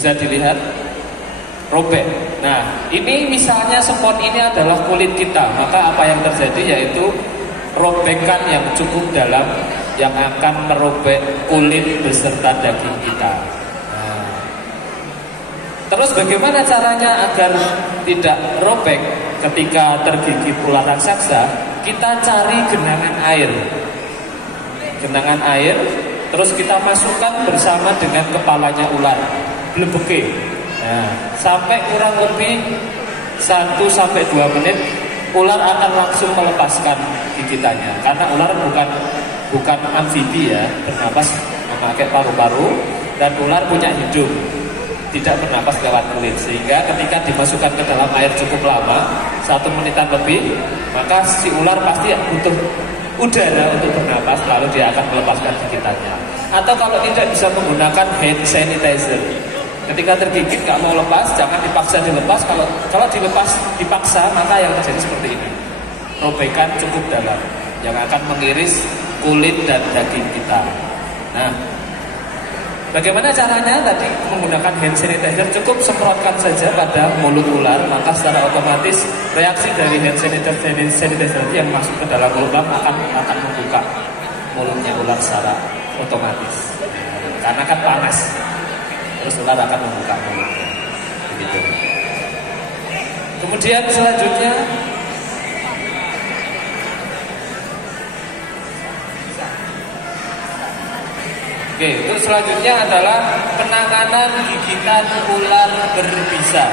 Bisa dilihat robek. Nah, ini misalnya spot ini adalah kulit kita, maka apa yang terjadi yaitu robekan yang cukup dalam yang akan merobek kulit beserta daging kita. Nah, terus bagaimana caranya agar tidak robek ketika tergigit ular raksasa? Kita cari genangan air. Genangan air, terus kita masukkan bersama dengan kepalanya ular, blebeke. Nah, sampai kurang lebih 1-2 menit, ular akan langsung melepaskan gigitannya. Karena ular bukan amfibi ya, bernapas memakai paru-paru, dan ular punya hidung, tidak bernapas lewat kulit. Sehingga ketika dimasukkan ke dalam air cukup lama, 1 menitan lebih, maka si ular pasti butuh udara untuk bernapas, lalu dia akan melepaskan gigitannya. Atau kalau tidak bisa menggunakan hand sanitizer. Ketika tergigit nggak mau lepas, jangan dipaksa dilepas. Kalau dipaksa, maka yang terjadi seperti ini. Robekan cukup dalam yang akan mengiris kulit dan daging kita. Nah, bagaimana caranya? Tadi menggunakan hand sanitizer, cukup semprotkan saja pada mulut ular, maka secara otomatis reaksi dari hand sanitizer yang masuk ke dalam mulut ular akan membuka mulutnya ular secara otomatis. Karena kan panas, terus ular akan membuka mulutnya. Begitu. Kemudian selanjutnya, terus selanjutnya adalah penanganan gigitan ular berbisa.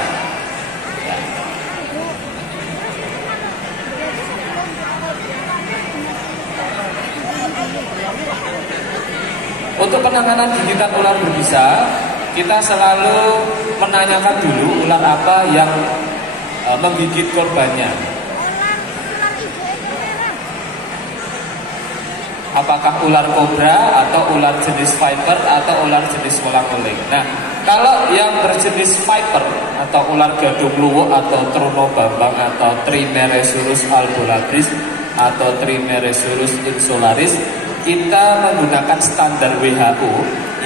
Untuk penanganan gigitan ular berbisa, kita selalu menanyakan dulu ular apa yang menggigit korbannya. Apakah ular kobra atau ular jenis viper atau ular jenis kolang-kaling. Nah, kalau yang berjenis viper atau ular gadung luwuk atau trono bambang atau Trimeresurus albolabris atau Trimeresurus insularis, kita menggunakan standar WHO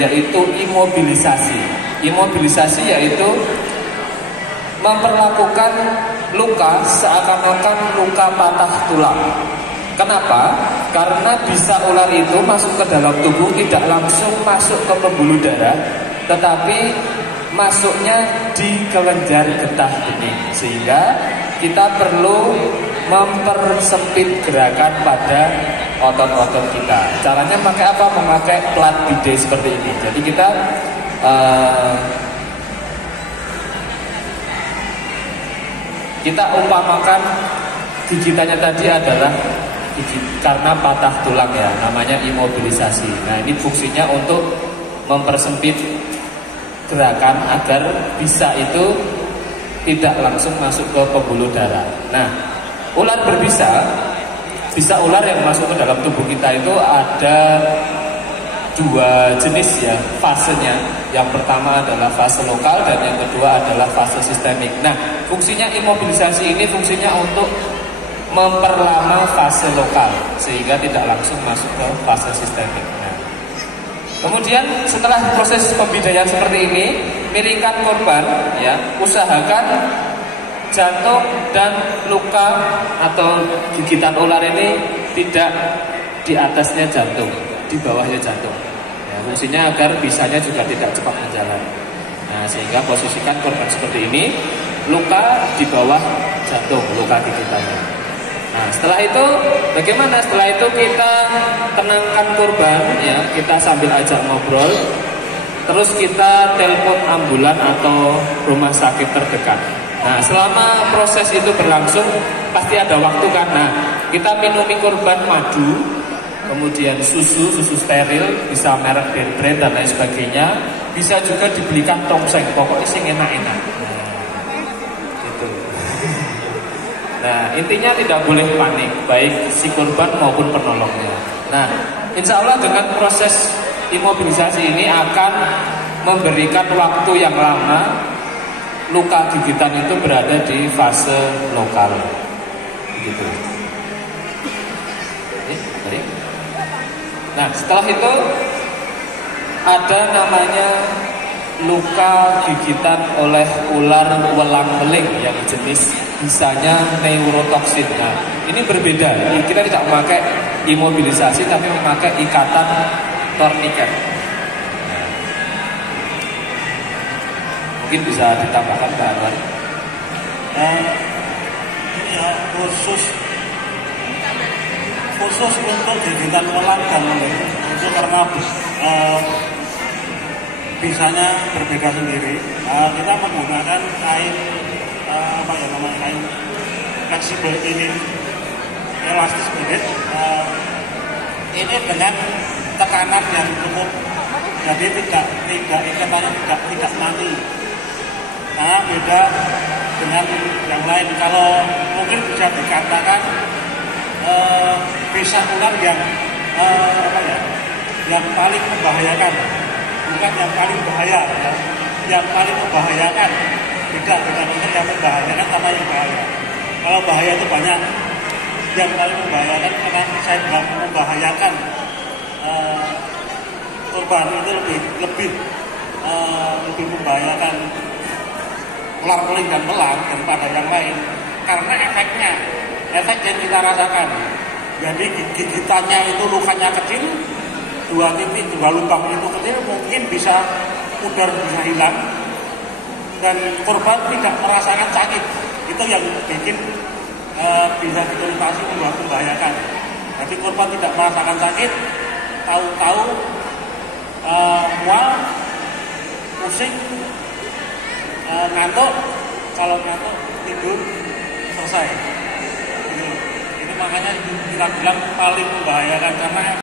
yaitu imobilisasi. Imobilisasi yaitu memperlakukan luka seakan-akan luka patah tulang. Kenapa? Karena bisa ular itu masuk ke dalam tubuh tidak langsung masuk ke pembuluh darah, tetapi masuknya di kelenjar getah bening. Sehingga kita perlu mempersempit gerakan pada otot-otot kita. Caranya pakai apa? Memakai plat bide seperti ini. Jadi kita umpamakan gigitannya tadi adalah gigit karena patah tulang ya, namanya imobilisasi. Nah, ini fungsinya untuk mempersempit gerakan agar bisa itu tidak langsung masuk ke pembuluh darah. Nah, ular berbisa, bisa ular yang masuk ke dalam tubuh kita itu ada 2 jenis ya fasenya. Yang pertama adalah fase lokal dan yang kedua adalah fase sistemik. Nah, fungsinya imobilisasi ini fungsinya untuk memperlama fase lokal sehingga tidak langsung masuk ke fase sistemik. Nah, kemudian setelah proses pembidayaan seperti ini, miringkan korban ya, usahakan jantung dan luka atau gigitan ular ini tidak di atasnya jantung, di bawahnya jantung. Ya, fungsinya agar bisanya juga tidak cepat menjalar. Nah, sehingga posisikan korban seperti ini, luka di bawah jantung, luka gigitannya. Nah, setelah itu bagaimana? Setelah itu kita tenangkan korban ya, kita sambil ajak ngobrol. Terus kita telepon ambulan atau rumah sakit terdekat. Nah, selama proses itu berlangsung pasti ada waktu kan. Nah, kita minumi korban madu, kemudian susu steril, bisa merek brand dan lain sebagainya. Bisa juga dibelikan tongseng, pokoknya sing enak-enak. Nah, intinya tidak boleh panik, baik si korban maupun penolongnya. Nah, insya Allah dengan proses imobilisasi ini akan memberikan waktu yang lama luka gigitan itu berada di fase lokal. Begitu. Nah, setelah itu ada namanya luka gigitan oleh ular welang-weling yang jenis bisanya neurotoksin. Nah, ini berbeda. Kita tidak memakai imobilisasi tapi memakai ikatan torniket. Nah, mungkin bisa ditambahkan bahan. Ya, khusus untuk gigitan ular dan weling itu karena bisanya berbeda sendiri. Kita menggunakan kain kain fleksibel ini, elastis berat. Ini dengan tekanan yang cukup, jadi ikatannya tidak mati. Nah, beda dengan yang lain. Kalau mungkin bisa dikatakan bisa ular yang paling membahayakan, bukan yang paling bahaya, ya. Yang paling membahayakan, beda dengan yang membahayakan sama yang bahaya. Kalau bahaya itu banyak, yang paling membahayakan karena saya bilang membahayakan korban itu lebih membahayakan ular weling dan belang daripada yang lain karena efek yang kita rasakan. Jadi gigitannya itu lukanya kecil, 2 titik, 2 lubang itu kecil, mungkin bisa pudar, bisa hilang, dan korban tidak merasakan sakit. Itu yang bikin bisa dikonotasi membahayakan. Jadi korban tidak merasakan sakit, tahu-tahu mual, pusing, ngantuk, kalau ngantuk tidur, selesai. Ini makanya kita bilang paling membahayakan karena